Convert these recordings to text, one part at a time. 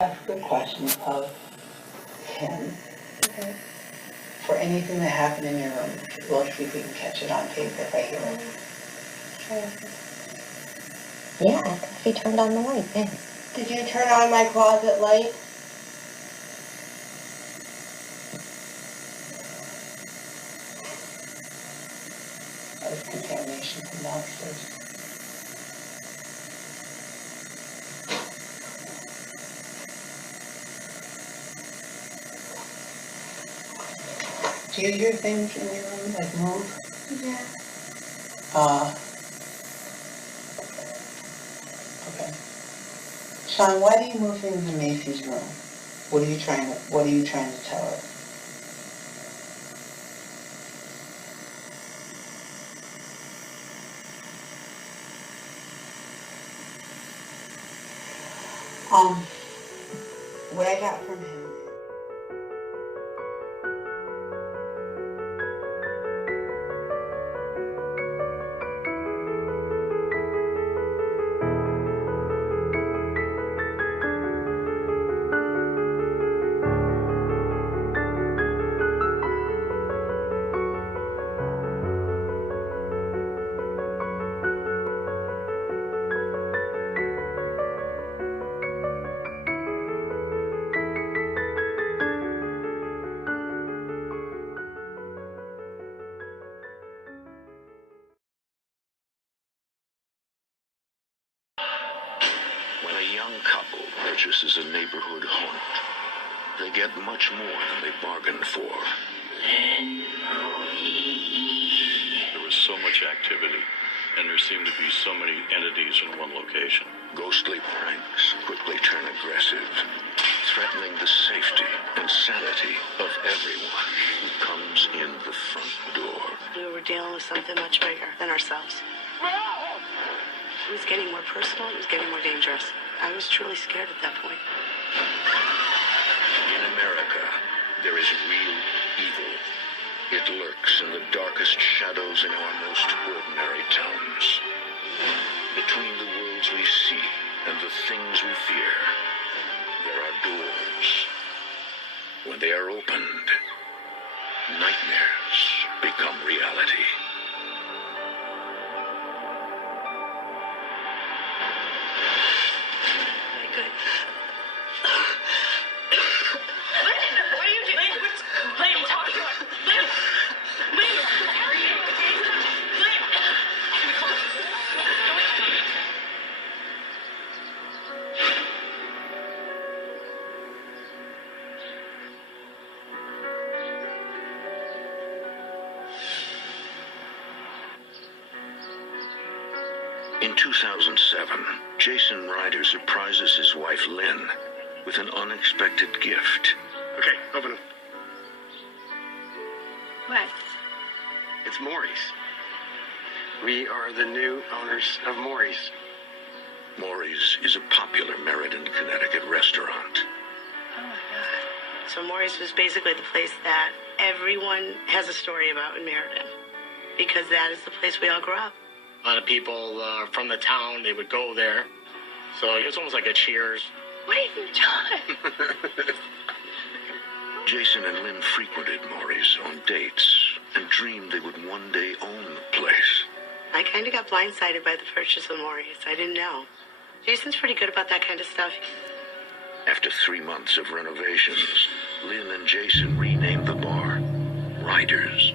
Ask the question of Kim. Okay. For anything that happened in your room, we'll see if we can catch it on tape if I hear it. Yeah, I think he turned on the light, yeah. Did you turn on my closet light? That was contamination from downstairs. Do you hear things in your room, like move? Yeah. Okay. Sean, why do you move things in Macy's room? What are you trying to tell her? What I got from him. When a young couple purchases a neighborhood home, they get much more than they bargained for. There was so much activity, and there seemed to be so many entities in one location. Ghostly pranks quickly turn aggressive, threatening the safety and sanity of everyone who comes in the front door. We were dealing with something much bigger than ourselves. It was getting more personal, it was getting more dangerous. I was truly scared at that point. In America, there is real evil. It lurks in the darkest shadows in our most ordinary towns. Between the worlds we see and the things we fear, there are doors. When they are opened, nightmares become reality. In 2007, Jason Ryder surprises his wife Lynn with an unexpected gift. Okay, open it. What? It's Maury's. We are the new owners of Maury's. Maury's is a popular Meriden, Connecticut restaurant. Oh my God. So Maury's was basically the place that everyone has a story about in Meriden. Because that is the place we all grew up. A lot of people from the town, they would go there. So it's almost like a Cheers. What have you done? Jason and Lynn frequented Maury's on dates and dreamed they would one day own the place. I kind of got blindsided by the purchase of Maury's. I didn't know. Jason's pretty good about that kind of stuff. After 3 months of renovations, Lynn and Jason renamed the bar Riders.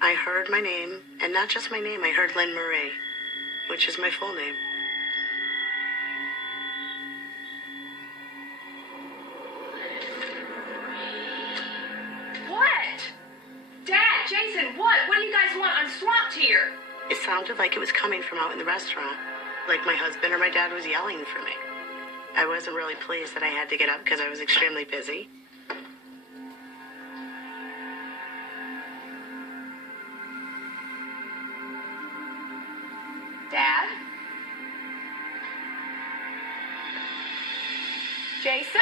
I heard my name, and not just my name, I heard Lynn Marie, which is my full name. What? Dad, Jason, what? What do you guys want? I'm swamped here. It sounded like it was coming from out in the restaurant, like my husband or my dad was yelling for me. I wasn't really pleased that I had to get up because I was extremely busy. Dad? Jason?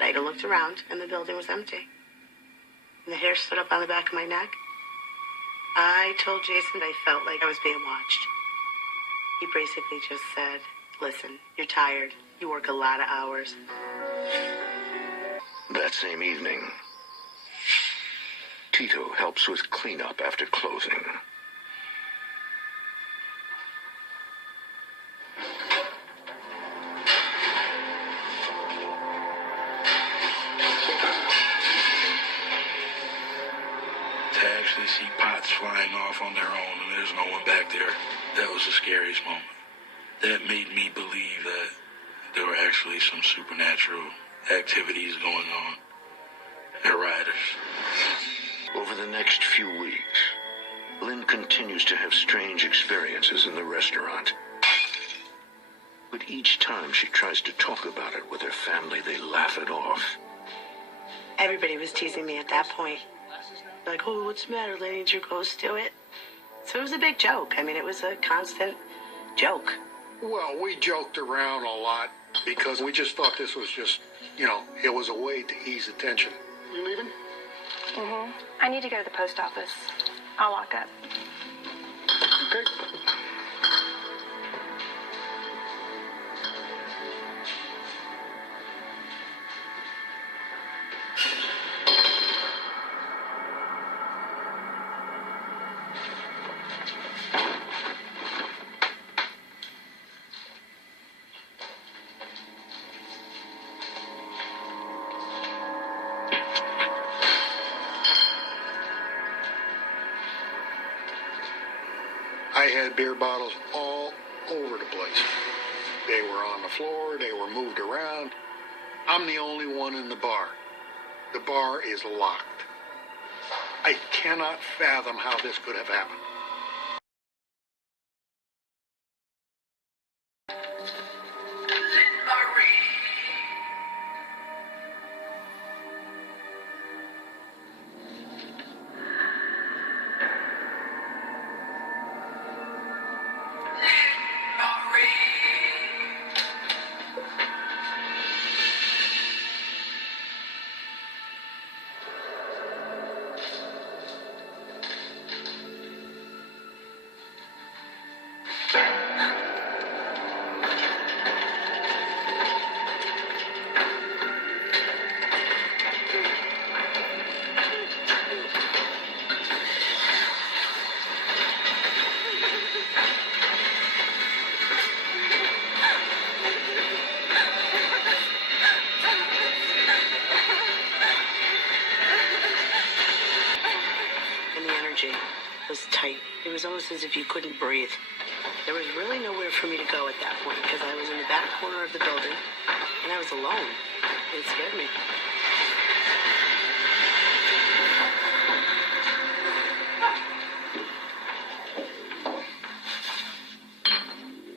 I looked around, and the building was empty. And the hair stood up on the back of my neck. I told Jason I felt like I was being watched. He basically just said, listen, you're tired. You work a lot of hours. That same evening, Tito helps with cleanup after closing. To actually see pots flying off on their own and there's no one back there, that was the scariest moment. That made me believe that there were actually some supernatural activities going on at Riders. Over the next few weeks, Lynn continues to have strange experiences in the restaurant. But each time she tries to talk about it with her family, they laugh it off. Everybody was teasing me at that point. Like, oh, what's the matter, Lenny? Did your ghost do it? So it was a big joke. I mean, it was a constant joke. Well, we joked around a lot because we just thought this was just, it was a way to ease the tension. You leaving? Mm-hmm. I need to go to the post office. I'll lock up. Okay. I had beer bottles all over the place. They were on the floor, they were moved around. I'm the only one in the bar. The bar is locked. I cannot fathom how this could have happened. Was tight. It was almost as if you couldn't breathe. There was really nowhere for me to go at that point because I was in the back corner of the building and I was alone. It scared me.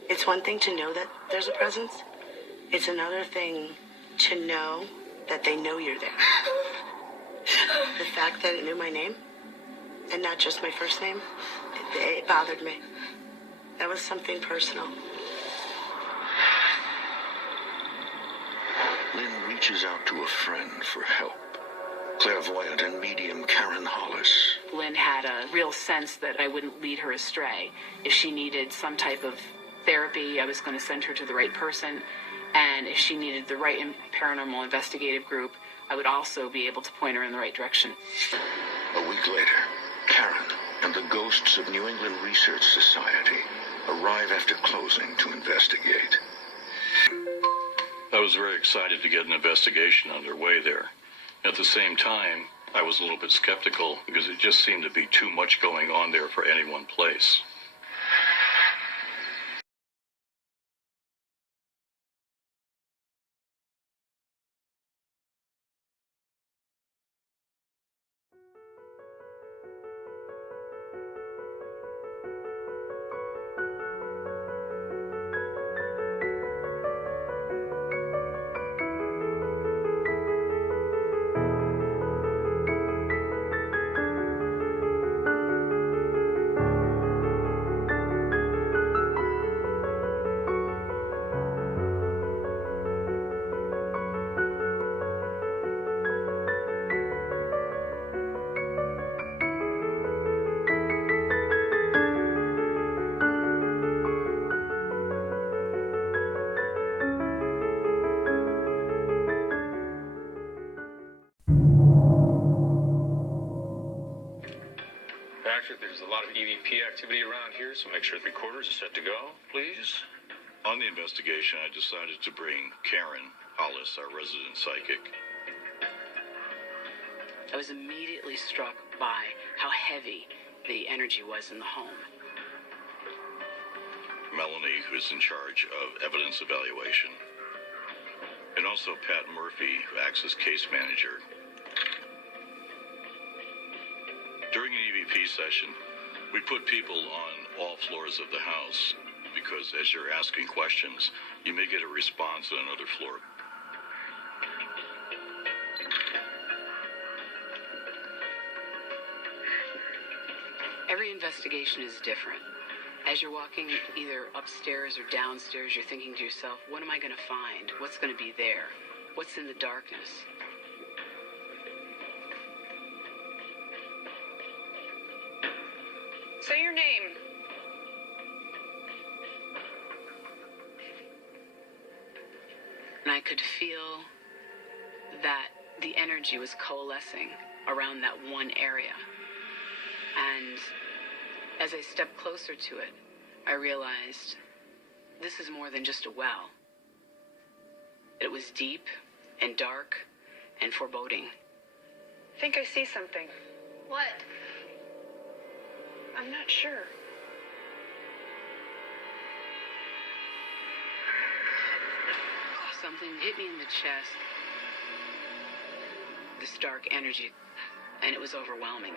It's one thing to know that there's a presence. It's another thing to know that they know you're there. The fact that it knew my name, and not just my first name, it bothered me. That was something personal. Lynn reaches out to a friend for help. Clairvoyant and medium Karen Hollis. Lynn had a real sense that I wouldn't lead her astray. If she needed some type of therapy, I was going to send her to the right person. And if she needed the right paranormal investigative group, I would also be able to point her in the right direction. A week later, Karen and the ghosts of New England Research Society arrive after closing to investigate. I was very excited to get an investigation underway there. At the same time, I was a little bit skeptical because it just seemed to be too much going on there for any one place. There's a lot of EVP activity around here, so make sure the recorders are set to go, please. On the investigation, I decided to bring Karen Hollis, our resident psychic. I was immediately struck by how heavy the energy was in the home. Melanie, who's in charge of evidence evaluation. And also Pat Murphy, who acts as case manager. During an EVP session, we put people on all floors of the house because as you're asking questions, you may get a response on another floor. Every investigation is different. As you're walking either upstairs or downstairs, you're thinking to yourself, what am I going to find? What's going to be there? What's in the darkness? Say your name. And I could feel that the energy was coalescing around that one area. And as I stepped closer to it, I realized this is more than just a well. It was deep and dark and foreboding. I think I see something. What? I'm not sure. Something hit me in the chest. This dark energy, and it was overwhelming.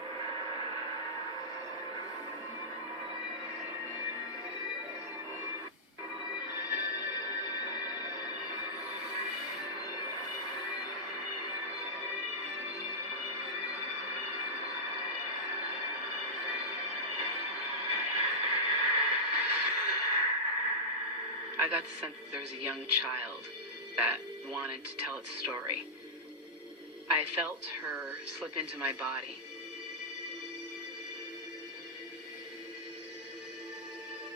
I got the sense that there was a young child that wanted to tell its story. I felt her slip into my body.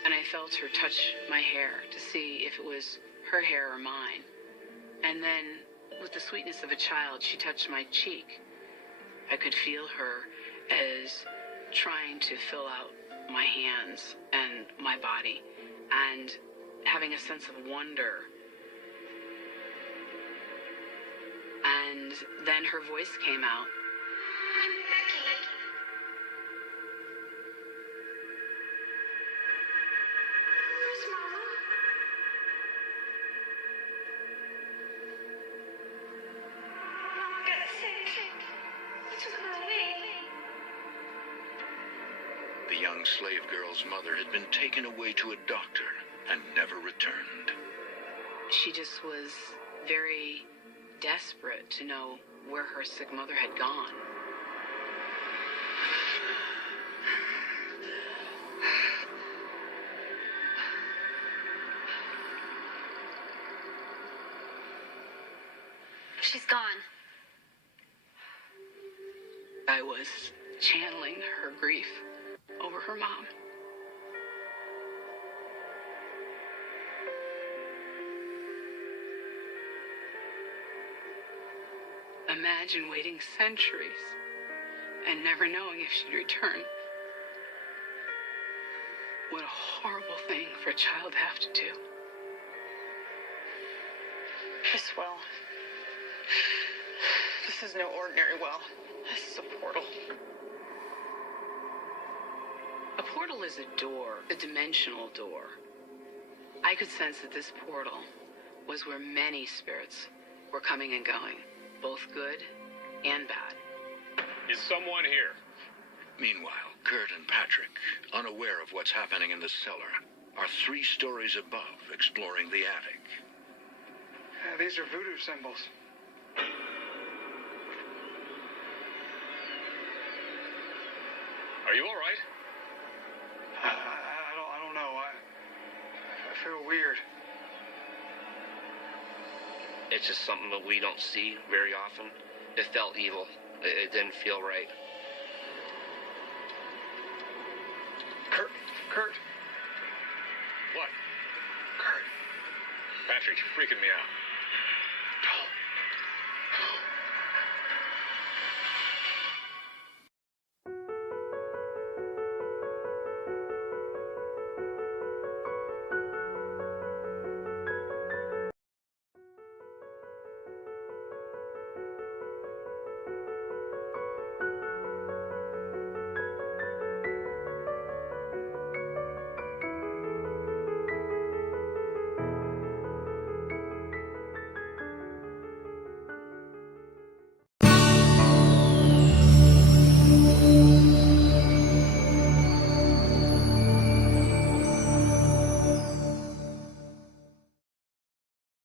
And I felt her touch my hair to see if it was her hair or mine. And then, with the sweetness of a child, she touched my cheek. I could feel her as trying to fill out my hands and my body, and having a sense of wonder. And then her voice came out. I'm Becky. Where's Mama? Mama got sick. It took her away. The young slave girl's mother had been taken away to a doctor and never returned. She just was very desperate to know where her sick mother had gone. She's gone. I was channeling her grief over her mom. Imagine waiting centuries and never knowing if she'd return. What a horrible thing for a child to have to do. This well. This is no ordinary well. This is a portal. A portal is a door, a dimensional door. I could sense that this portal was where many spirits were coming and going, both good and bad. Is someone here? Meanwhile, Kurt and Patrick, unaware of what's happening in the cellar, are 3 stories above, exploring the attic. These are voodoo symbols. Are you all right? I don't know. I feel weird. It's just something that we don't see very often. It felt evil. It didn't feel right. Kurt. What? Kurt. Patrick, you're freaking me out.